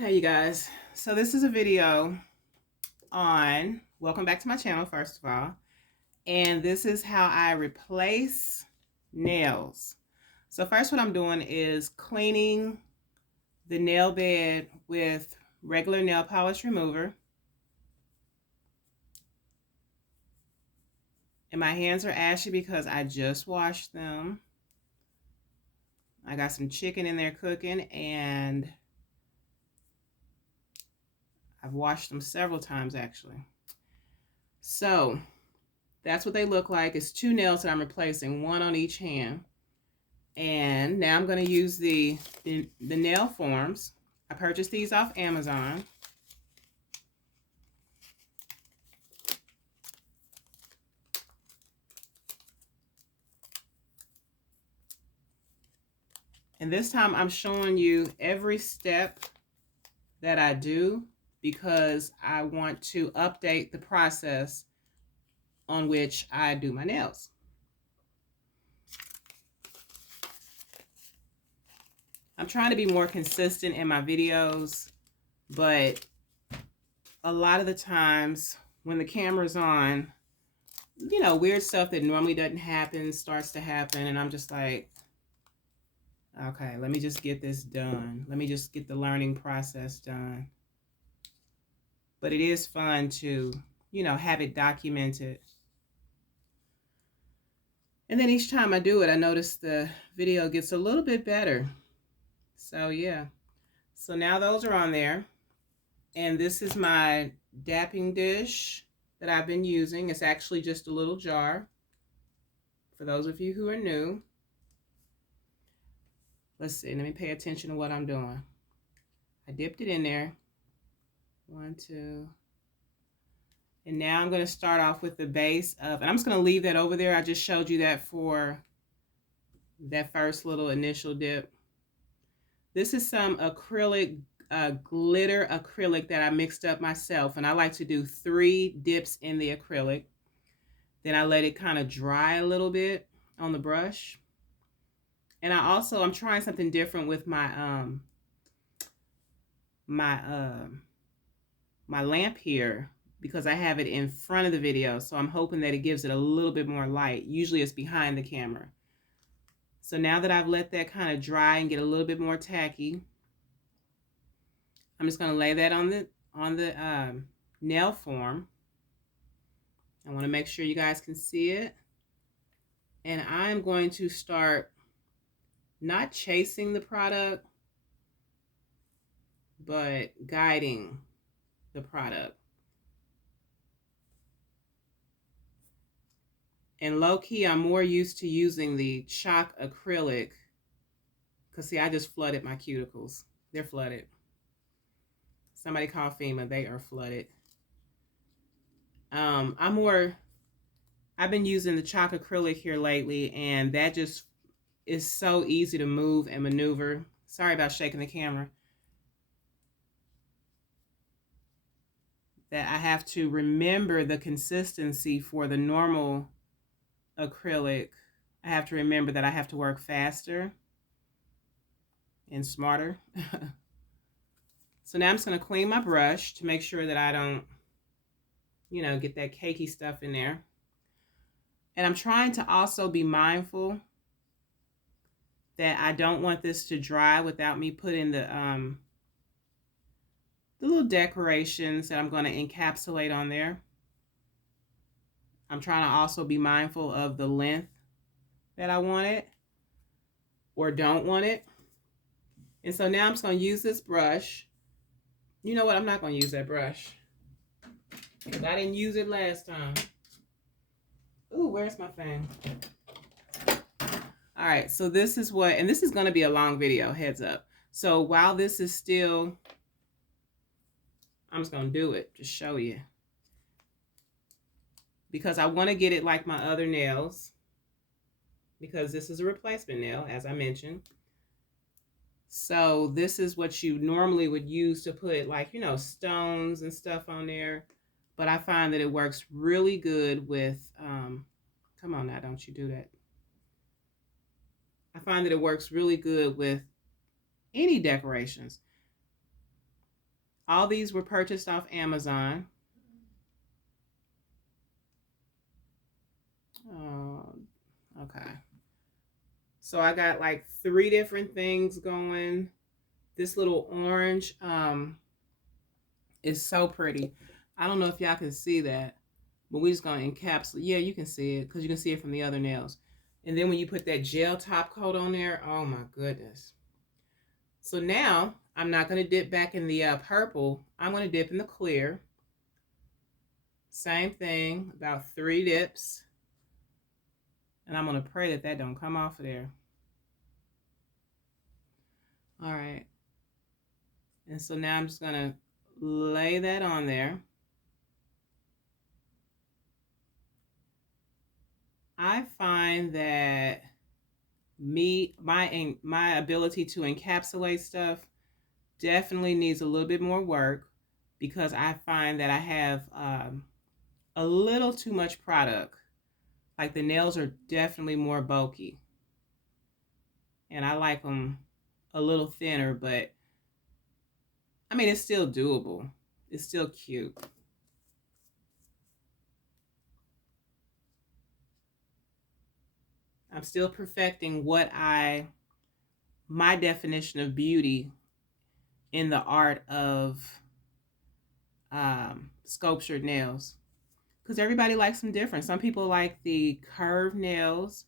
Okay, you guys. So this is a video on, welcome back to my channel, first of all. And this is how I replace nails. So first what I'm doing is cleaning the nail bed with regular nail polish remover. And my hands are ashy because I just washed them. I got some chicken in there cooking and I've washed them several times actually. So that's what they look like. It's two nails that I'm replacing, one on each hand. And now I'm going to use the nail forms. I purchased these off Amazon. And this time I'm showing you every step that I do because I want to update the process on which I do my nails. I'm trying to be more consistent in my videos, but a lot of the times when the camera's on, you know, weird stuff that normally doesn't happen starts to happen, and I'm just like, okay, let me just get this done. Let me just get the learning process done. But it is fun to, you know, have it documented. And then each time I do it, I notice the video gets a little bit better. So yeah. So now those are on there. And this is my dapping dish that I've been using. It's actually just a little jar. For those of you who are new. Let's see, let me pay attention to what I'm doing. I dipped it in there. 1, 2. And now I'm going to start off with the base of, and I'm just going to leave that over there. I just showed you that for that first little initial dip. This is some acrylic, glitter acrylic that I mixed up myself. And I like to do 3 dips in the acrylic. Then I let it kind of dry a little bit on the brush. And I'm trying something different with my, my lamp here, because I have it in front of the video. So I'm hoping that it gives it a little bit more light. Usually it's behind the camera. So now that I've let that kind of dry and get a little bit more tacky, I'm just going to lay that on the nail form. I want to make sure you guys can see it. And I'm going to start not chasing the product, but guiding the product. And low-key, I'm more used to using the chalk acrylic because, see, I just flooded my cuticles. They're flooded. Somebody call FEMA. They are flooded. I've been using the chalk acrylic here lately, and that just is so easy to move and maneuver. Sorry about shaking the camera. That I have to remember the consistency for the normal acrylic. I have to remember that I have to work faster and smarter. So now I'm just going to clean my brush to make sure that I don't, you know, get that cakey stuff in there. And I'm trying to also be mindful that I don't want this to dry without me putting the little decorations that I'm going to encapsulate on there. I'm trying to also be mindful of the length that I want it or don't want it. And so now I'm just going to use this brush. You know what? I'm not going to use that brush because I didn't use it last time. Ooh, where's my thing? All right, so this is what, and this is going to be a long video, heads up. So while this is still, I'm just going to do it to show you. Because I want to get it like my other nails. Because this is a replacement nail, as I mentioned. So this is what you normally would use to put, like, you know, stones and stuff on there. But I find that it works really good with, come on now, don't you do that. I find that it works really good with any decorations. All these were purchased off Amazon. Okay. So I got like 3 different things going. This little orange is so pretty. I don't know if y'all can see that, but we're just going to encapsulate. Yeah, you can see it because you can see it from the other nails. And then when you put that gel top coat on there, oh my goodness. So now I'm not going to dip back in the purple. I'm going to dip in the clear. Same thing, about 3 dips. And I'm going to pray that that don't come off of there. All right. And so now I'm just going to lay that on there. I find that my ability to encapsulate stuff definitely needs a little bit more work because I find that I have a little too much product. Like the nails are definitely more bulky. And I like them a little thinner, but I mean, it's still doable. It's still cute. I'm still perfecting my definition of beauty in the art of sculptured nails. Because everybody likes them different. Some people like the curved nails.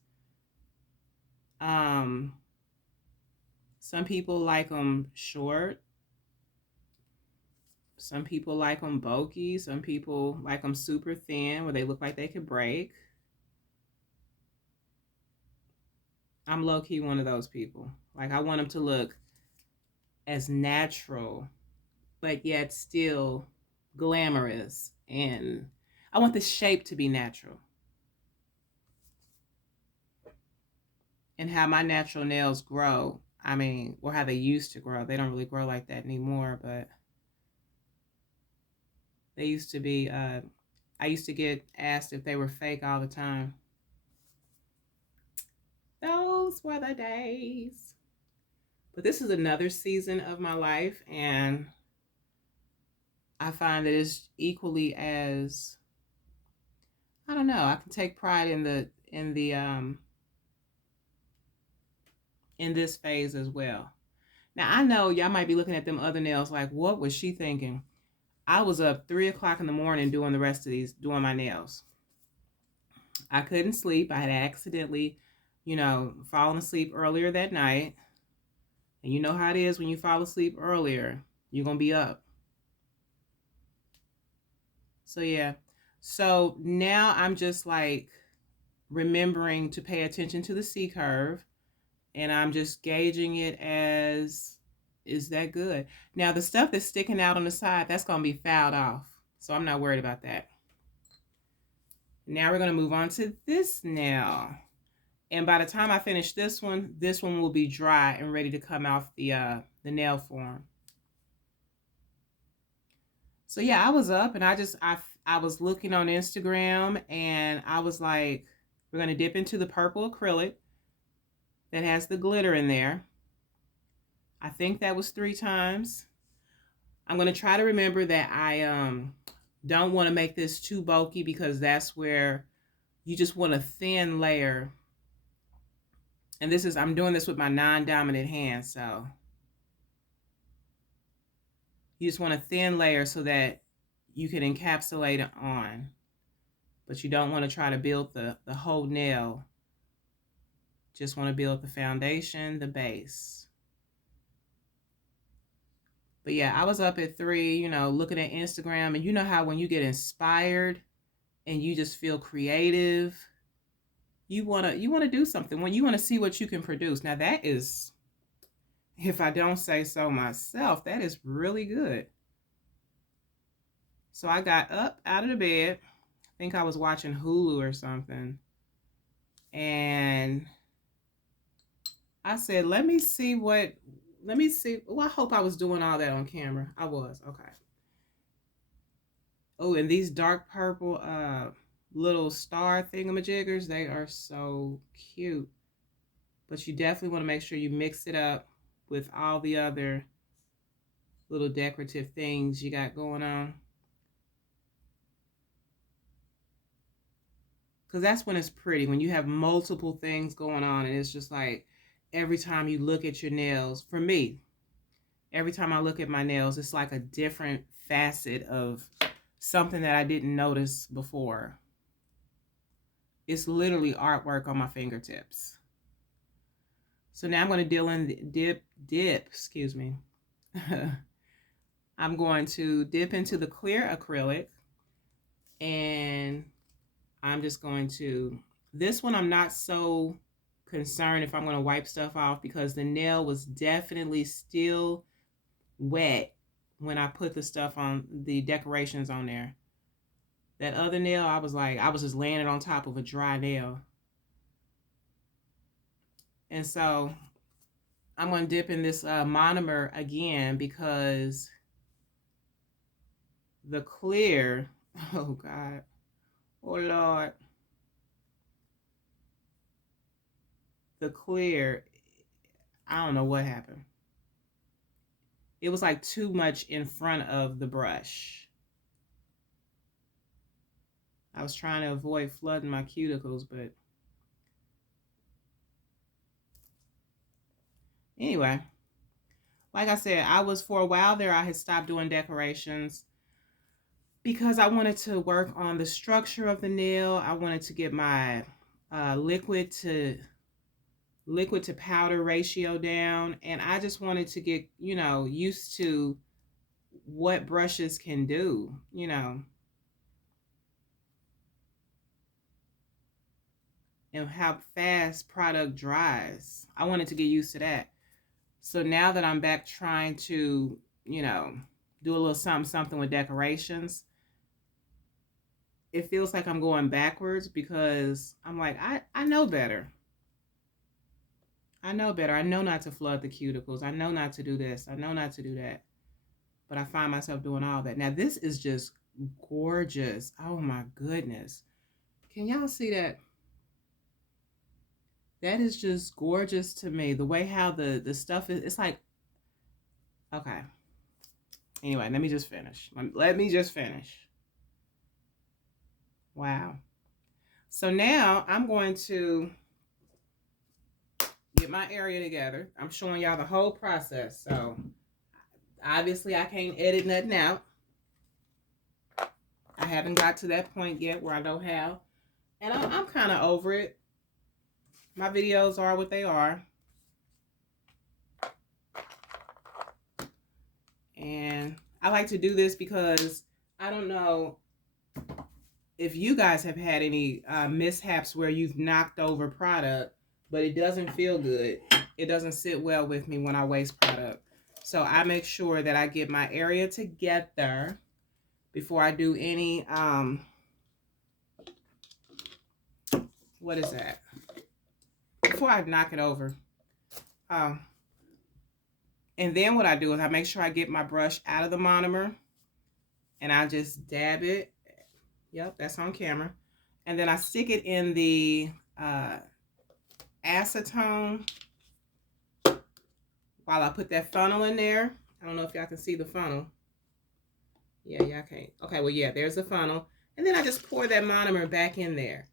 Some people like them short. Some people like them bulky. Some people like them super thin where they look like they could break. I'm low-key one of those people. Like I want them to look as natural, but yet still glamorous. And I want the shape to be natural. And how my natural nails grow. I mean, or how they used to grow. They don't really grow like that anymore, but they used to be, I used to get asked if they were fake all the time. Those were the days. But this is another season of my life, and I find that it's equally as, I don't know, I can take pride in this phase as well. Now I know y'all might be looking at them other nails like, what was she thinking? I was up 3 o'clock in the morning doing doing my nails. I couldn't sleep. I had accidentally, fallen asleep earlier that night. And you know how it is when you fall asleep earlier, you're going to be up. So yeah. So now I'm just like remembering to pay attention to the C curve. And I'm just gauging it as, is that good? Now the stuff that's sticking out on the side, that's going to be fouled off. So I'm not worried about that. Now we're going to move on to this nail. And by the time I finish this one will be dry and ready to come off the nail form. So yeah, I was up and I was looking on Instagram and I was like, we're going to dip into the purple acrylic that has the glitter in there. I think that was 3 times. I'm going to try to remember that I don't want to make this too bulky because that's where you just want a thin layer. And I'm doing this with my non-dominant hand, so you just want a thin layer so that you can encapsulate it on. But you don't want to try to build the whole nail. Just want to build the foundation, the base. But yeah, I was up at 3, looking at Instagram. And you know how when you get inspired and you just feel creative, you want to do something. When you want to see what you can produce. Now that is, if I don't say so myself, that is really good. So I got up out of the bed. I think I was watching Hulu or something. And I said, let me see. Well, I hope I was doing all that on camera. I was. Okay. Oh, and these dark purple little star thingamajiggers, they are so cute. But you definitely want to make sure you mix it up with all the other little decorative things you got going on. Because that's when it's pretty, when you have multiple things going on and it's just like every time you look at your nails, for me, every time I look at my nails, it's like a different facet of something that I didn't notice before. It's literally artwork on my fingertips. So now I'm going to excuse me. I'm going to dip into the clear acrylic, and I'm just going to, this one I'm not so concerned if I'm going to wipe stuff off because the nail was definitely still wet when I put the stuff on, the decorations on there. That other nail, I was just laying it on top of a dry nail. And so I'm going to dip in this monomer again because the clear, oh God, oh Lord, the clear, I don't know what happened. It was like too much in front of the brush. I was trying to avoid flooding my cuticles, but anyway, like I said, for a while there, I had stopped doing decorations because I wanted to work on the structure of the nail. I wanted to get my liquid to powder ratio down, and I just wanted to get, used to what brushes can do, and how fast product dries. I wanted to get used to that. So now that I'm back trying to, do a little something with decorations, it feels like I'm going backwards because I'm like, I know better. I know better. I know not to flood the cuticles. I know not to do this. I know not to do that. But I find myself doing all that. Now, this is just gorgeous. Oh, my goodness. Can y'all see that? That is just gorgeous to me. The way how the stuff is, it's like, okay. Anyway, let me just finish. Wow. So now I'm going to get my area together. I'm showing y'all the whole process. So obviously I can't edit nothing out. I haven't got to that point yet where I know how. And I'm kind of over it. My videos are what they are. And I like to do this because I don't know if you guys have had any mishaps where you've knocked over product, but it doesn't feel good. It doesn't sit well with me when I waste product. So I make sure that I get my area together before I do any, what is that? Before I knock it over. And then what I do is I make sure I get my brush out of the monomer and I just dab it. Yep, that's on camera. And then I stick it in the acetone while I put that funnel in there. I don't know if y'all can see the funnel. Yeah, y'all can't. Okay, well, yeah, there's the funnel. And then I just pour that monomer back in there.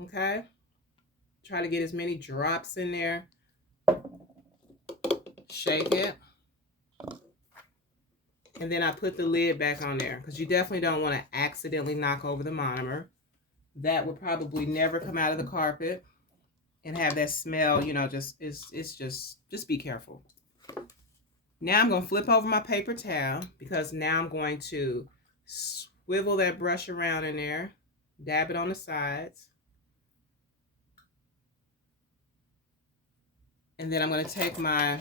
Okay? Try to get as many drops in there. Shake it. And then I put the lid back on there because you definitely don't want to accidentally knock over the monomer. That would probably never come out of the carpet and have that smell, just be careful. Now I'm going to flip over my paper towel because now I'm going to swivel that brush around in there, dab it on the sides. And then I'm going to take my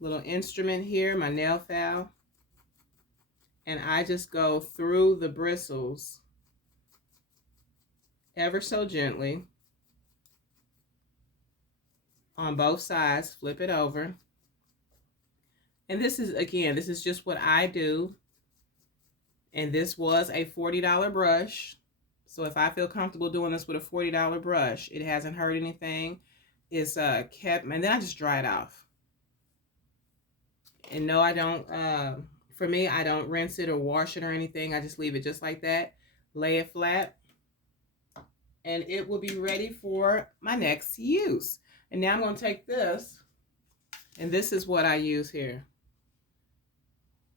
little instrument here, my nail file, and I just go through the bristles ever so gently on both sides, flip it over. And this is just what I do. And this was a $40 brush. So if I feel comfortable doing this with a $40 brush, it hasn't hurt anything. It's kept, and then I just dry it off. And no, I don't, for me, I don't rinse it or wash it or anything. I just leave it just like that, lay it flat, and it will be ready for my next use. And now I'm going to take this, and this is what I use here.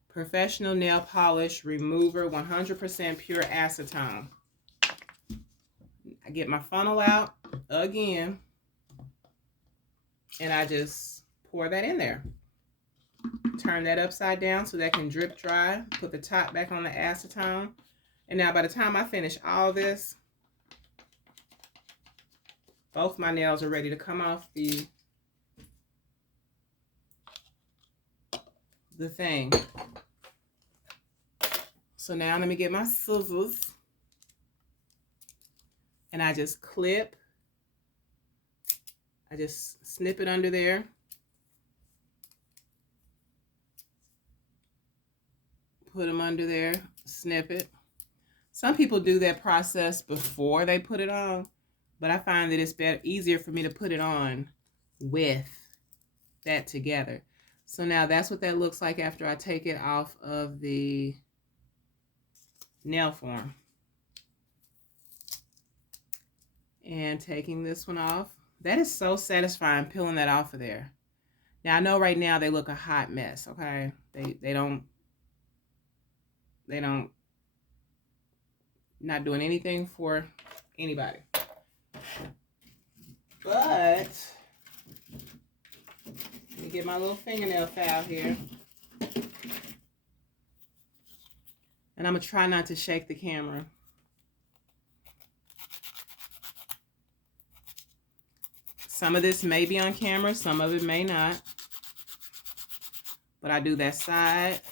Professional Nail Polish Remover, 100% pure acetone. I get my funnel out again, and I just pour that in there. Turn that upside down so that can drip dry. Put the top back on the acetone. And now by the time I finish all this, both my nails are ready to come off the thing. So now let me get my scissors. And I just clip. I just snip it under there. Put them under there, snip it. Some people do that process before they put it on, but I find that it's easier for me to put it on with that together. So now that's what that looks like after I take it off of the nail form. And taking this one off. That is so satisfying, peeling that off of there. Now I know right now they look a hot mess, okay? They don't not doing anything for anybody. But let me get my little fingernail file here. And I'm gonna try not to shake the camera. Some of this may be on camera, some of it may not. But I do that side.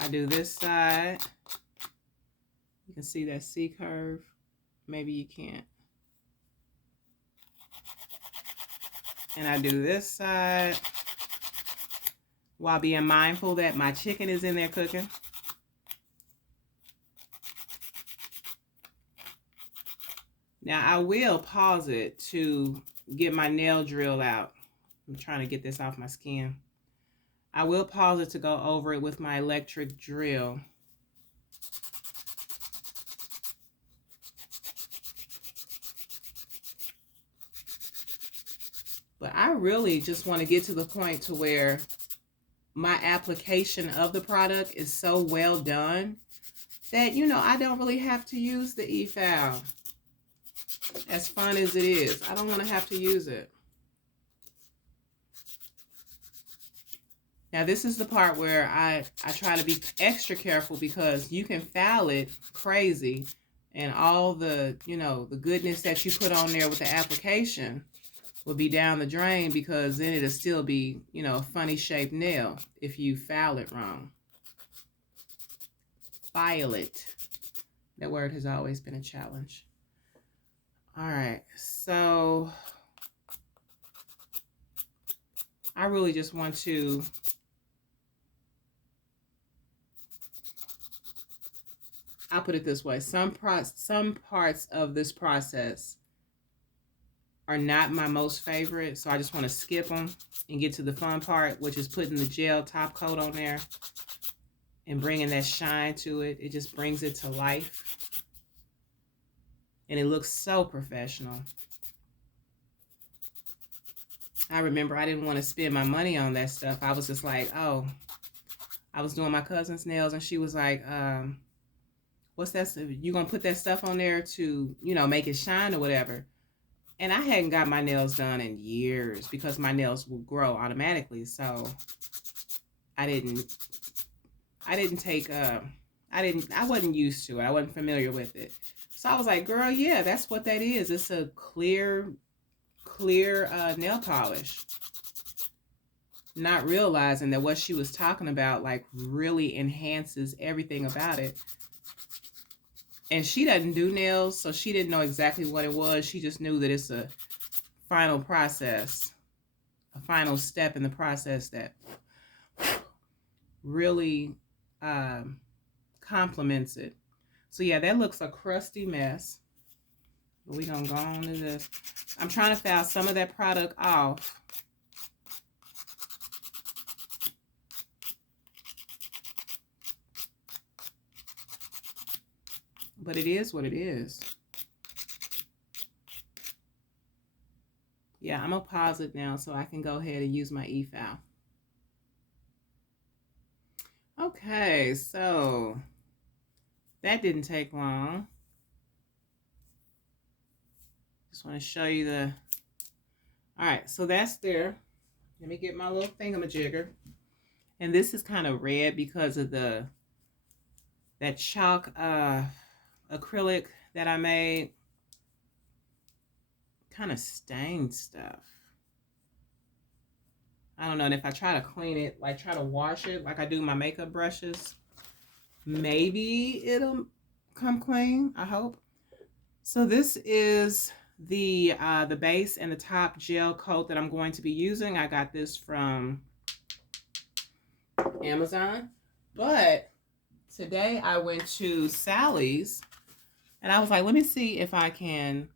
I do this side. You can see that C curve. Maybe you can't. And I do this side while being mindful that my chicken is in there cooking. Now I will pause it to get my nail drill out. I'm trying to get this off my skin. I will pause it to go over it with my electric drill. But I really just want to get to the point to where my application of the product is so well done that, you know, I don't really have to use the e-file. As fun as it is, I don't want to have to use it. Now this is the part where I try to be extra careful, because you can foul it crazy and all the, you know, the goodness that you put on there with the application will be down the drain, because then it'll still be, you know, a funny shaped nail if you foul it wrong. File it. That word has always been a challenge. All right, so I really just want to I'll put it this way. Some parts of this process are not my most favorite, so I just want to skip them and get to the fun part, which is putting the gel top coat on there and bringing that shine to it. It just brings it to life. And it looks so professional. I remember I didn't want to spend my money on that stuff. I was just like, oh, I was doing my cousin's nails and she was like, what's that? You gonna put that stuff on there to, you know, make it shine or whatever. And I hadn't got my nails done in years because my nails will grow automatically. So I wasn't used to it. I wasn't familiar with it. So I was like, girl, yeah, that's what that is. It's a clear nail polish. Not realizing that what she was talking about, like, really enhances everything about it. And she doesn't do nails, so she didn't know exactly what it was. She just knew that it's a final process, a final step in the process that really complements it. So yeah, that looks a crusty mess. But we're going to go on to this. I'm trying to foul some of that product off but it is what it is. Yeah, I'm gonna pause it now so I can go ahead and use my e-file. Okay, so that didn't take long. Just want to show you the, all right, so that's there. Let me get my little thingamajigger. And this is kind of red because of that chalk acrylic that I made. Kind of stained stuff. I don't know, and if I try to clean it, like try to wash it like I do my makeup brushes, maybe it'll come clean, I hope. So this is the base and the top gel coat that I'm going to be using. I got this from Amazon, but today I went to Sally's and I was like, let me see if I can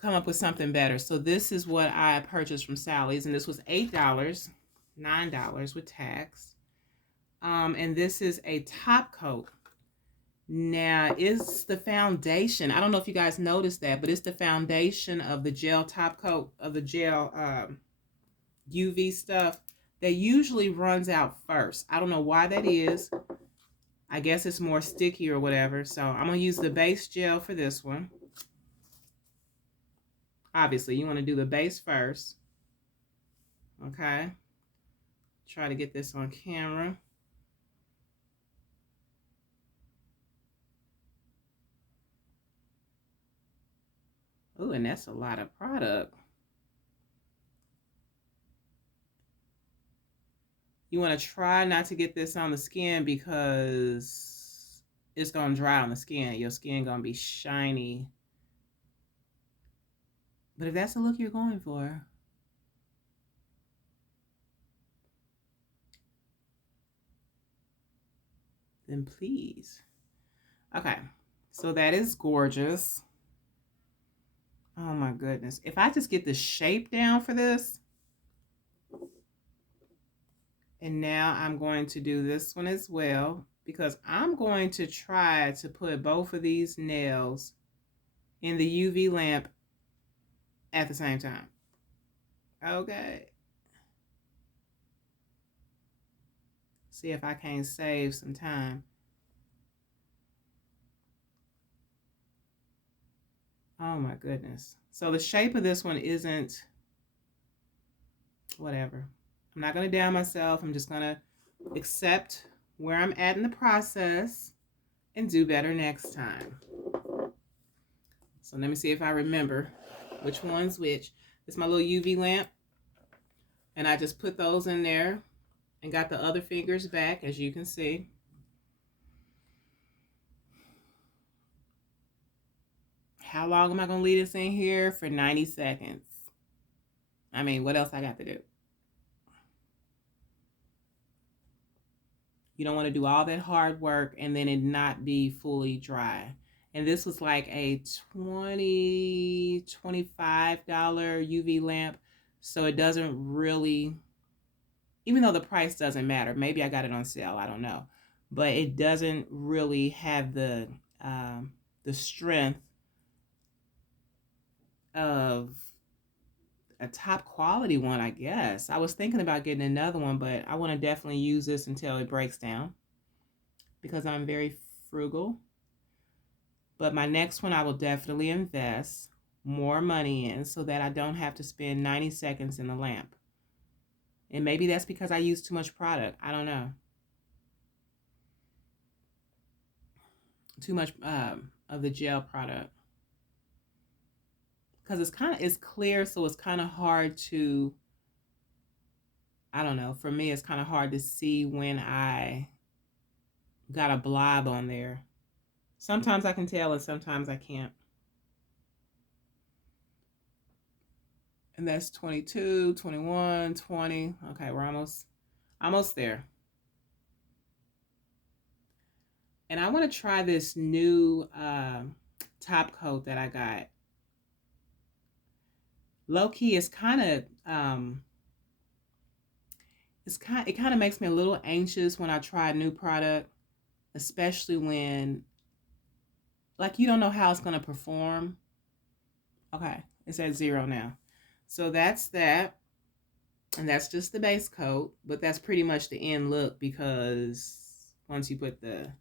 come up with something better. So this is what I purchased from Sally's, and this was $8, $9 with tax. And this is a top coat. Now, it's the foundation. I don't know if you guys noticed that, but it's the foundation of the gel top coat of the gel UV stuff that usually runs out first. I don't know why that is. I guess it's more sticky or whatever. So I'm going to use the base gel for this one. Obviously, you want to do the base first. Okay. Try to get this on camera. Oh, and that's a lot of product. You want to try not to get this on the skin because it's going to dry on the skin. Your skin going to be shiny. But if that's the look you're going for, then please. Okay, so that is gorgeous. Oh my goodness. If I just get the shape down for this, and now I'm going to do this one as well, because I'm going to try to put both of these nails in the UV lamp at the same time. Okay. See if I can't save some time. Oh my goodness. So the shape of this one isn't, whatever. I'm not going to down myself. I'm just going to accept where I'm at in the process and do better next time. So let me see if I remember which one's which. This is my little UV lamp. And I just put those in there and got the other fingers back, as you can see. How long am I going to leave this in here? For 90 seconds. I mean, what else I got to do? You don't want to do all that hard work and then it not be fully dry. And this was like a $25 UV lamp. So it doesn't really, even though the price doesn't matter, maybe I got it on sale, I don't know. But it doesn't really have the strength of a top quality one, I guess. I was thinking about getting another one, but I want to definitely use this until it breaks down because I'm very frugal. But my next one, I will definitely invest more money in so that I don't have to spend 90 seconds in the lamp. And maybe that's because I use too much product. I don't know. Too much of the gel product. Because it's clear, so it's kind of hard to, I don't know, for me it's kind of hard to see when I got a blob on there. Sometimes I can tell and sometimes I can't. And that's 22, 21, 20. Okay, we're almost there. And I want to try this new top coat that I got. Low key, it's kind of it kind of makes me a little anxious when I try a new product, especially when like you don't know how it's going to perform. Okay, it's at 0 now. So that's that. And that's just the base coat, but that's pretty much the end look because once you put the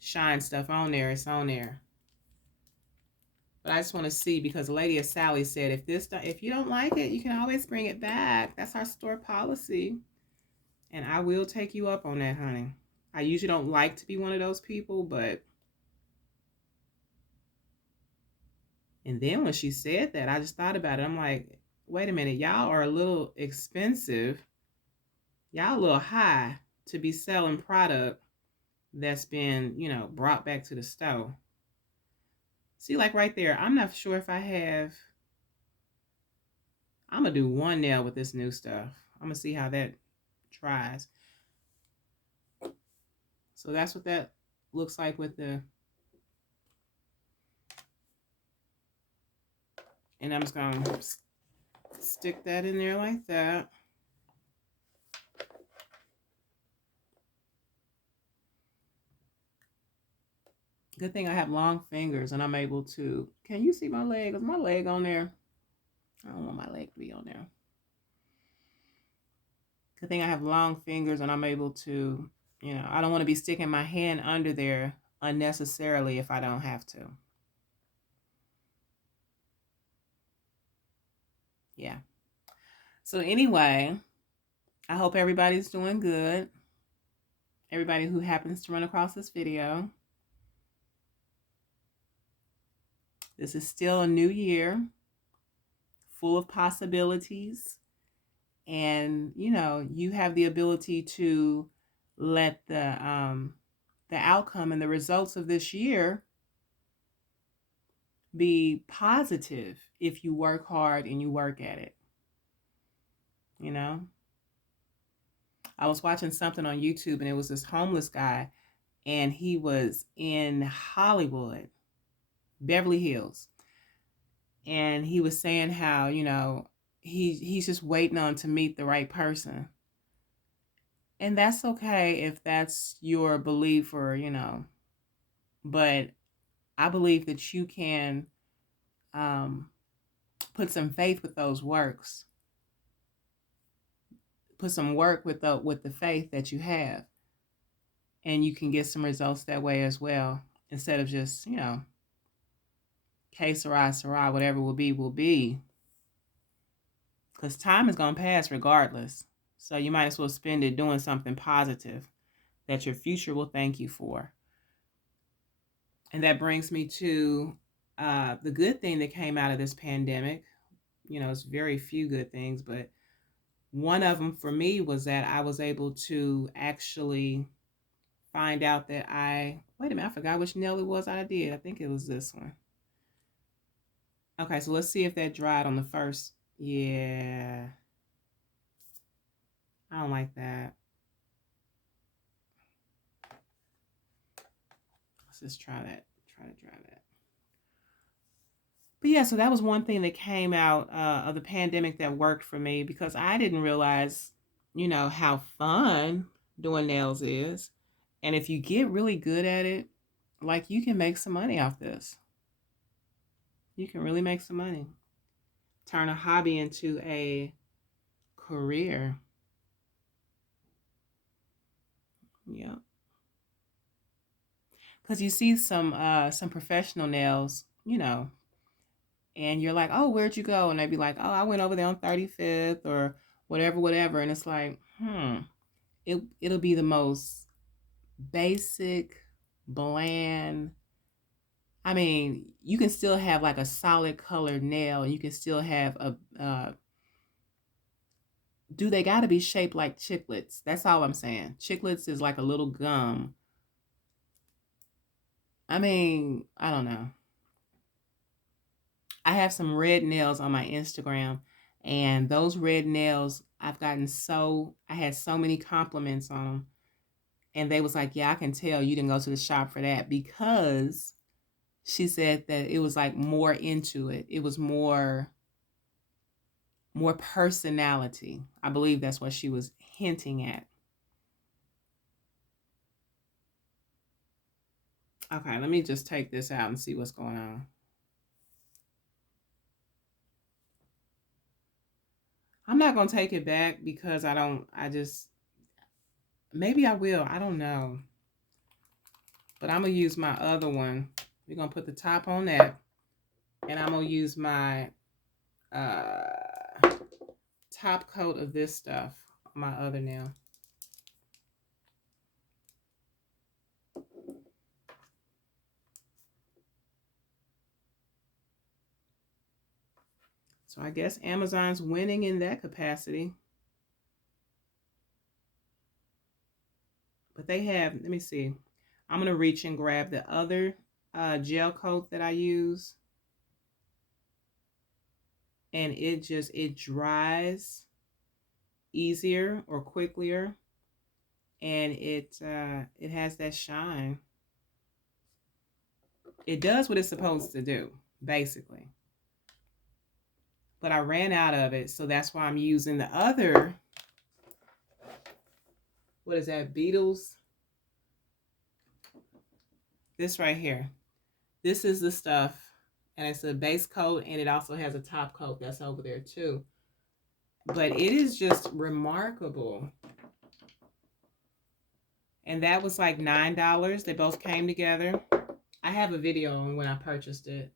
shine stuff on there, it's on there. But I just want to see because the lady at Sally said if you don't like it, you can always bring it back. That's our store policy. And I will take you up on that, honey. I usually don't like to be one of those people, but and then when she said that, I just thought about it. I'm like, wait a minute, y'all are a little expensive. Y'all a little high to be selling product that's been, brought back to the store. See, like right there, I'm not sure if I have. I'm going to do one nail with this new stuff. I'm going to see how that tries. So that's what that looks like with the. And I'm just going to stick that in there like that. Good thing I have long fingers and I'm able to. Can you see my leg? Is my leg on there? I don't want my leg to be on there. Good thing I have long fingers and I'm able to, I don't want to be sticking my hand under there unnecessarily if I don't have to. Yeah. So anyway, I hope everybody's doing good. Everybody who happens to run across this video. This is still a new year, full of possibilities. And, you have the ability to let the outcome and the results of this year be positive if you work hard and you work at it. I was watching something on YouTube and it was this homeless guy and he was in Hollywood, Beverly Hills. And he was saying how, he's just waiting on to meet the right person. And that's okay if that's your belief or, but I believe that you can put some faith with those works. Put some work with the faith that you have. And you can get some results that way as well. Instead of just, que sera, whatever will be. Because time is going to pass regardless. So you might as well spend it doing something positive that your future will thank you for. And that brings me to the good thing that came out of this pandemic. It's very few good things, but one of them for me was that I was able to actually find out that wait a minute, I forgot which nail it was I did. I think it was this one. Okay, so let's see if that dried on the first. Yeah. I don't like that. Let's just try that. Try to dry that. But yeah, so that was one thing that came out of the pandemic that worked for me because I didn't realize, how fun doing nails is. And if you get really good at it, like you can make some money off this. You can really make some money. Turn a hobby into a career. Yeah. Because you see some professional nails, and you're like, oh, where'd you go? And they'd be like, oh, I went over there on 35th or whatever. And it's like, it'll be the most basic, bland. I mean, you can still have like a solid colored nail. You can still have do they got to be shaped like chiclets? That's all I'm saying. Chiclets is like a little gum. I mean, I don't know. I have some red nails on my Instagram, and those red nails, I had so many compliments on them. And they was like, yeah, I can tell you didn't go to the shop for that because she said that it was like more into it. It was more personality. I believe that's what she was hinting at. Okay, let me just take this out and see what's going on. I'm not going to take it back because maybe I will. I don't know. But I'm going to use my other one. We're going to put the top on that. And I'm going to use my top coat of this stuff on my other nail. So I guess Amazon's winning in that capacity. But they have, let me see. I'm going to reach and grab the other gel coat that I use. And it dries easier or quicker. And it has that shine. It does what it's supposed to do, basically. But I ran out of it, so that's why I'm using the other, what is that, Beetles? This right here. This is the stuff, and it's a base coat, and it also has a top coat that's over there too. But it is just remarkable. And that was like $9. They both came together. I have a video on when I purchased it.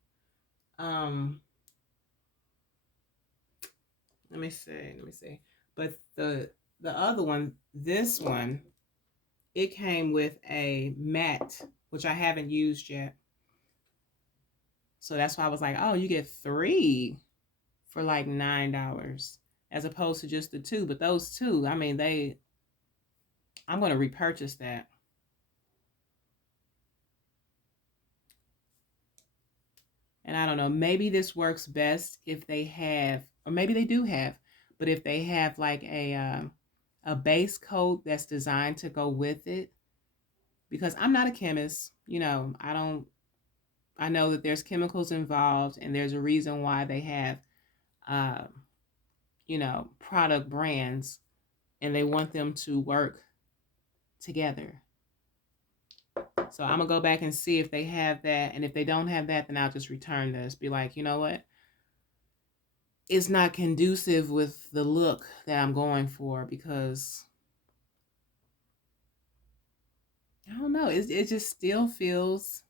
Let me see. But the other one, this one, it came with a matte, which I haven't used yet. So that's why I was like, oh, you get 3 for like $9 as opposed to just the 2. But those 2, I mean, I'm going to repurchase that. And I don't know, maybe this works best if they have, or maybe they do have, but if they have like a base coat that's designed to go with it, because I'm not a chemist, I know that there's chemicals involved and there's a reason why they have, product brands, and they want them to work together. So I'm going to go back and see if they have that. And if they don't have that, then I'll just return this. Be like, you know what? It's not conducive with the look that I'm going for, because I don't know. It just still feels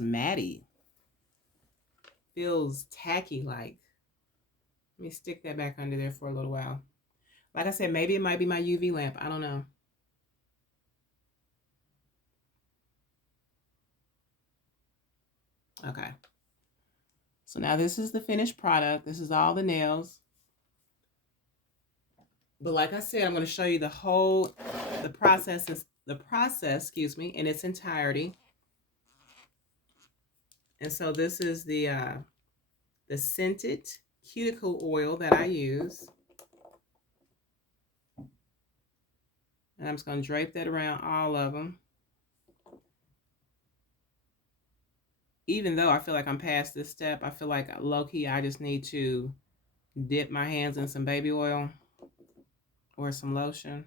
matty. Feels tacky like. Let me stick that back under there for a little while. Like I said, maybe it might be my UV lamp. I don't know. Okay. So now this is the finished product. This is all the nails. But like I said, I'm going to show you the process, in its entirety. And so this is the scented cuticle oil that I use. And I'm just going to drape that around all of them. Even though I feel like I'm past this step, I feel like low-key I just need to dip my hands in some baby oil or some lotion.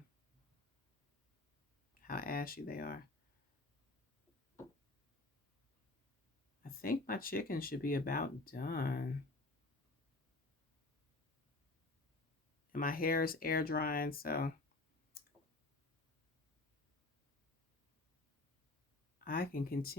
How ashy they are. I think my chicken should be about done. And my hair is air drying, so I can continue.